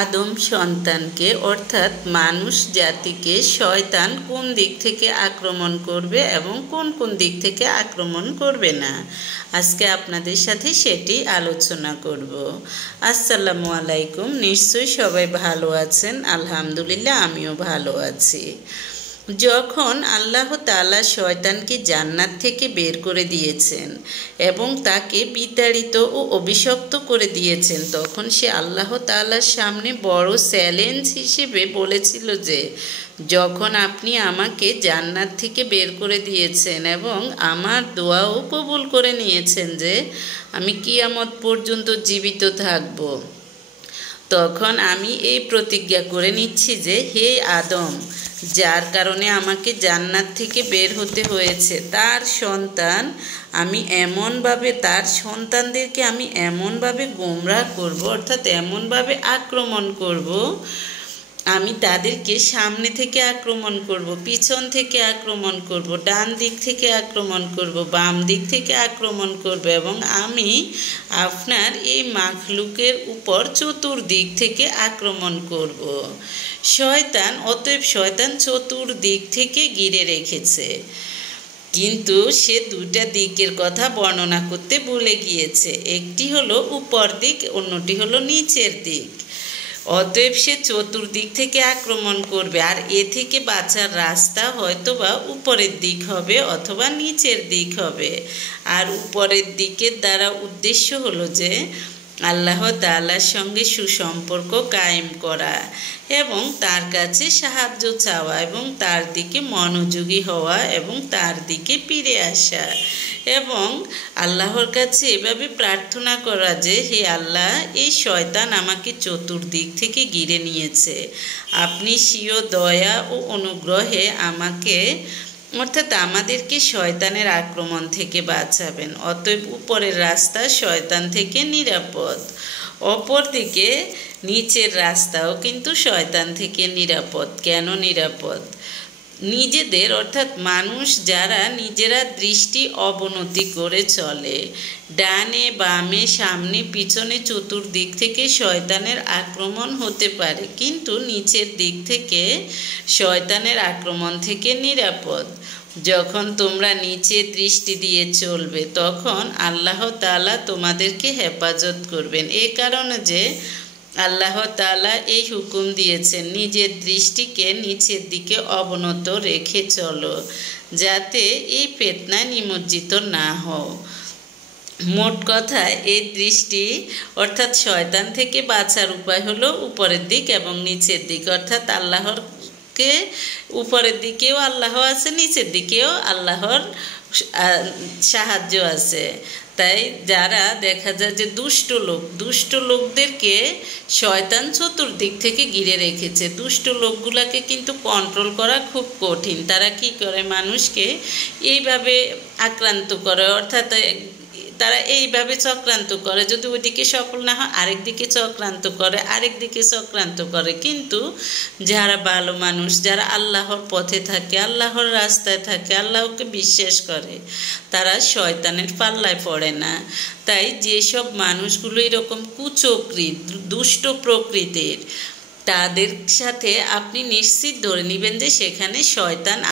আদম সন্তানকে অর্থাৎ মানুষ জাতিকে শয়তান কোন দিক থেকে আক্রমণ করবে এবং কোন কোন দিক থেকে আক্রমণ করবে না, আজকে আপনাদের সাথে সেটি আলোচনা করব। আসসালামু আলাইকুম। নিশ্চয়ই সবাই ভালো আছেন। আলহামদুলিল্লাহ, আমিও ভালো আছি। যখন আল্লাহ তাআলা শয়তানকে জান্নাত থেকে বের করে দিয়েছেন এবং তাকে বিতাড়িত ও অভিশপ্ত করে দিয়েছেন, তখন সে আল্লাহ তাআলার সামনে বড় চ্যালেঞ্জ হিসেবে বলেছিল যে যখন আপনি আমাকে জান্নাত থেকে বের করে দিয়েছেন এবং আমার দোয়াও কবুল করে নিয়েছেন যে আমি কিয়ামত পর্যন্ত জীবিত থাকব, তখন আমি এই প্রতিজ্ঞা করে নিচ্ছি যে হে আদম, যার কারণে আমাকে জান্নাত থেকে বের হতে হয়েছে, তার সন্তানদেরকে আমি এমনভাবে গোমরাহ করব, অর্থাৎ এমনভাবে আক্রমণ করব, আমি তাদেরকে সামনে থেকে আক্রমণ করব, পিছন থেকে আক্রমণ করব, ডান দিক থেকে আক্রমণ করব, বাম দিক থেকে আক্রমণ করব এবং আমি আপনার এই মাখলুকের উপর চতুর্দিক থেকে আক্রমণ করব। অতএব শয়তান চতুর্দিক থেকে ঘিরে রেখেছে, কিন্তু সে দুইটা দিকের কথা বর্ণনা করতে ভুলে গিয়েছে। একটি হলো উপর দিক, অন্যটি হলো নিচের দিক। অতএব সে চতুর্দিক থেকে আক্রমণ করবে, আর এ থেকে বাঁচার রাস্তা হয়তোবা উপরের দিক হবে অথবা নিচের দিক হবে। আর উপরের দিকের দ্বারা উদ্দেশ্য হলো যে আল্লাহ তাআলার সঙ্গে সুসম্পর্ক কায়েম করা এবং তার কাছে সাহায্য চাওয়া এবং তার দিকে মনোযোগী হওয়া এবং তার দিকে ফিরে আসা এবং আল্লাহর কাছে এভাবে প্রার্থনা করা যে হে আল্লাহ, এই শয়তান আমাকে চতুর্দিক থেকে ঘিরে নিয়েছে, আপনি স্বীয় দয়া ও অনুগ্রহে আমাদেরকে শয়তানের আক্রমণ থেকে বাঁচাবেন। অতএব উপরের রাস্তা শয়তান থেকে নিরাপদ, অপরদিকে নিচের রাস্তাও কিন্তু শয়তান থেকে নিরাপদ। কেন নিরাপদ? নিজেদের অর্থাৎ মানুষ যারা নিজেরা দৃষ্টি অবনতি করে চলে, ডানে বামে সামনে পিছনে চতুর্দিক থেকে শয়তানের আক্রমণ হতে পারে, কিন্তু নিচের দিক থেকে শয়তানের আক্রমণ থেকে নিরাপদ। যখন তোমরা নিচে দৃষ্টি দিয়ে চলবে তখন আল্লাহ তাআলা তোমাদেরকে হেফাজত করবেন। এ কারণে যে আল্লাহ তাআলা এই হুকুম দিয়েছেন নিজের দৃষ্টিকে নিচের দিকে অবনত রেখে চলো, যাতে এই ফিতনায় নিমজ্জিত না হও। মোট কথা, এই দৃষ্টি অর্থাৎ শয়তান থেকে বাঁচার উপায় হলো উপরের দিক এবং নিচের দিক, অর্থাৎ উপরের দিকেও আল্লাহ আছে, নিচের দিকেও আল্লাহর সাহায্য আছে। তাই যারা দেখা যায় যে দুষ্ট লোকদেরকে শয়তান চতুর্দিক থেকে ঘিরে রেখেছে, দুষ্ট লোকগুলাকে কিন্তু কন্ট্রোল করা খুব কঠিন। তারা কি করে? মানুষকে এইভাবে আক্রান্ত করে, অর্থাৎ তারা এইভাবে চক্রান্ত করে, যদি ওইদিকে সফল না হয় আরেকদিকে চক্রান্ত করে। কিন্তু যারা ভালো মানুষ, যারা আল্লাহর পথে থাকে, আল্লাহর রাস্তায় থাকে, আল্লাহকে বিশ্বাস করে, তারা শয়তানের পাল্লায় পড়ে না। তাই যেসব মানুষগুলো এরকম কুচক্রী দুষ্ট প্রকৃতির, তাদের সাথে আপনি নিশ্চিত ধরে নেবেন যে সেখানে শয়তান